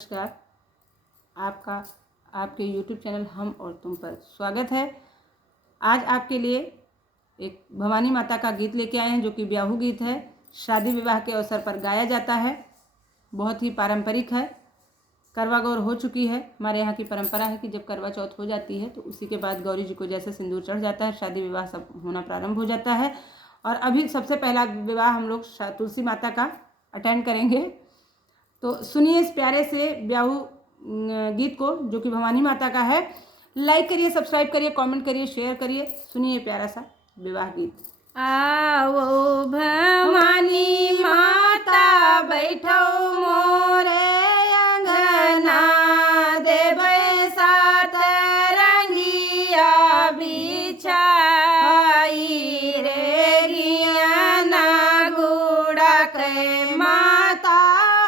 नमस्कार। आपका आपके YouTube चैनल हम और तुम पर स्वागत है। आज आपके लिए एक भवानी माता का गीत लेके आए हैं जो कि ब्याहू गीत है। शादी विवाह के अवसर पर गाया जाता है। बहुत ही पारंपरिक है। करवा गौर हो चुकी है। हमारे यहाँ की परंपरा है कि जब करवा चौथ हो जाती है तो उसी के बाद गौरी जी को जैसे सिंदूर चढ़ जाता है, शादी विवाह सब होना प्रारंभ हो जाता है। और अभी सबसे पहला विवाह हम लोग तुलसी माता का अटेंड करेंगे। तो सुनिए इस प्यारे से ब्याहू गीत को जो कि भवानी माता का है। लाइक करिए, सब्सक्राइब करिए, कमेंट करिए, शेयर करिए। सुनिए प्यारा सा विवाह गीत। आओ भवानी माता बैठो मोरे अंगना, देबै सात रंगिया बिछाई रे गियाना गुड़ा के माता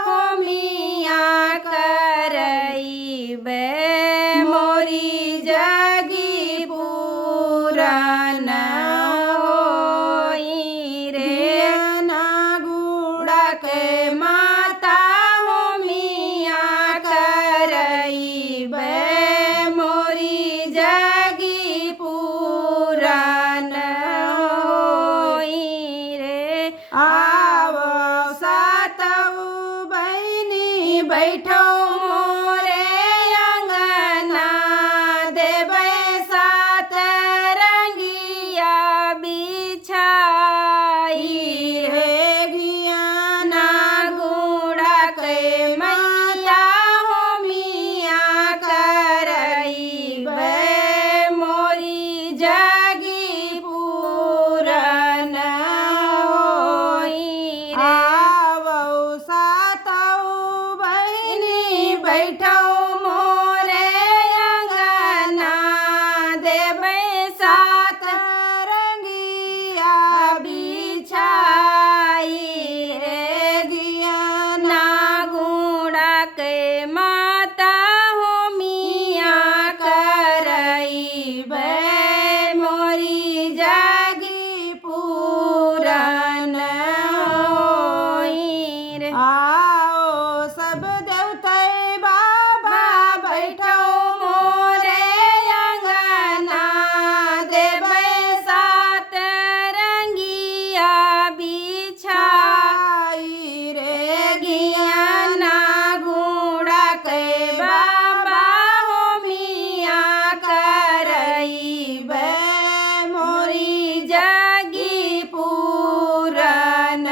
हो मिया करई बे मोरी जगी पूरन बैठो मोरे अंगना, देबै सात रंगिया बिछाई रे गियाना गुड़ा के मैया हो मिया करई बे मोरी जगी पूरन बैठो मोरे अंगना, देबै सात रंगिया बिछाई रे गियाना गुड़ा के माता हो मिया करई बे मोरी जगी पूरन आओ सब देवता बैठो मोरे अंगना, देबै सात रंगिया बिछाई रे गियाना गुड़ा के बाबा हो मिया करई बे मोरी जगी पूरन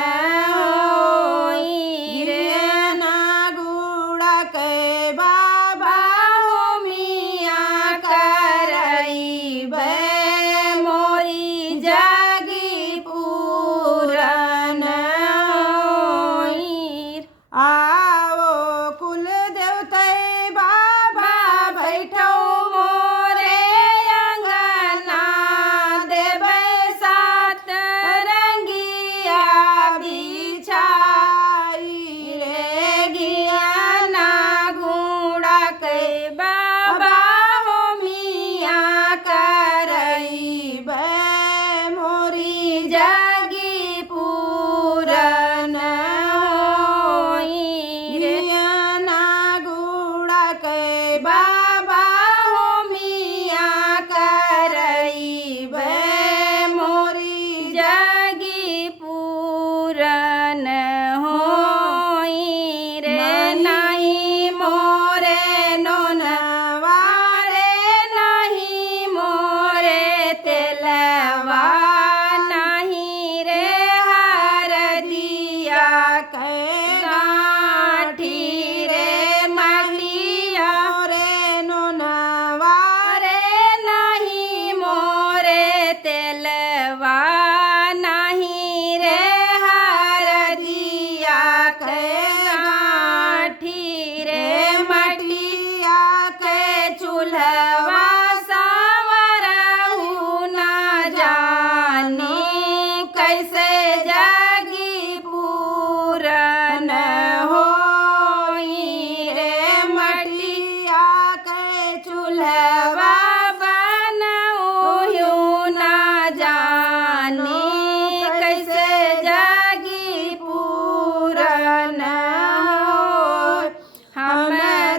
आओ कुल देवता बाबा बैठो मोरे अंगना, देबै सात रंगिया बिछाई रे गियाना गुड़ा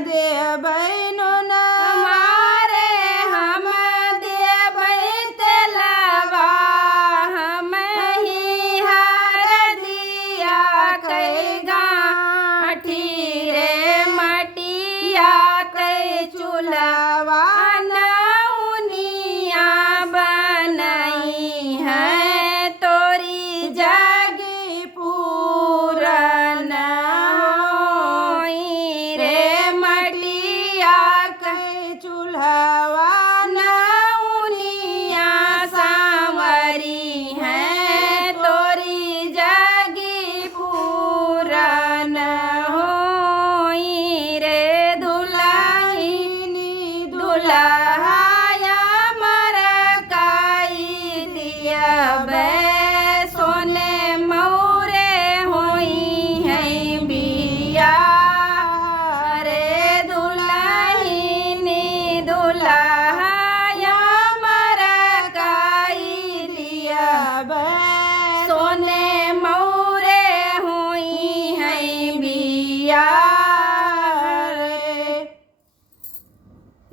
देबै नून हमारे हम देबै तेलवा हम ही हरदिया कई गाँठी रे मटिया कई चूल्हा नौनिया बनाई है तोरी जगी पूरन होई रे मटिया कई चूल्हवा नौनिया सांवरी है तोरी जगी पूरन होई रे दुल्हनी दुल्हाया मरकाई दियबे सोने मौरे होई है बिया रे दुल्हनी दुल्हाया मरकाई दियबे सोने मौरे होई है बिया रे।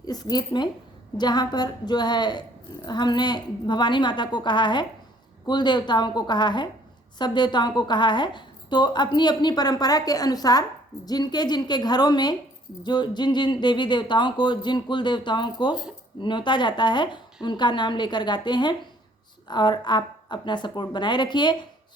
इस गीत में जहाँ पर जो है हमने भवानी माता को कहा है, कुल देवताओं को कहा है, सब देवताओं को कहा है, तो अपनी अपनी परंपरा के अनुसार जिनके जिनके घरों में जो जिन जिन देवी देवताओं को, जिन कुल देवताओं को न्योता जाता है, उनका नाम लेकर गाते हैं। और आप अपना सपोर्ट बनाए रखिए।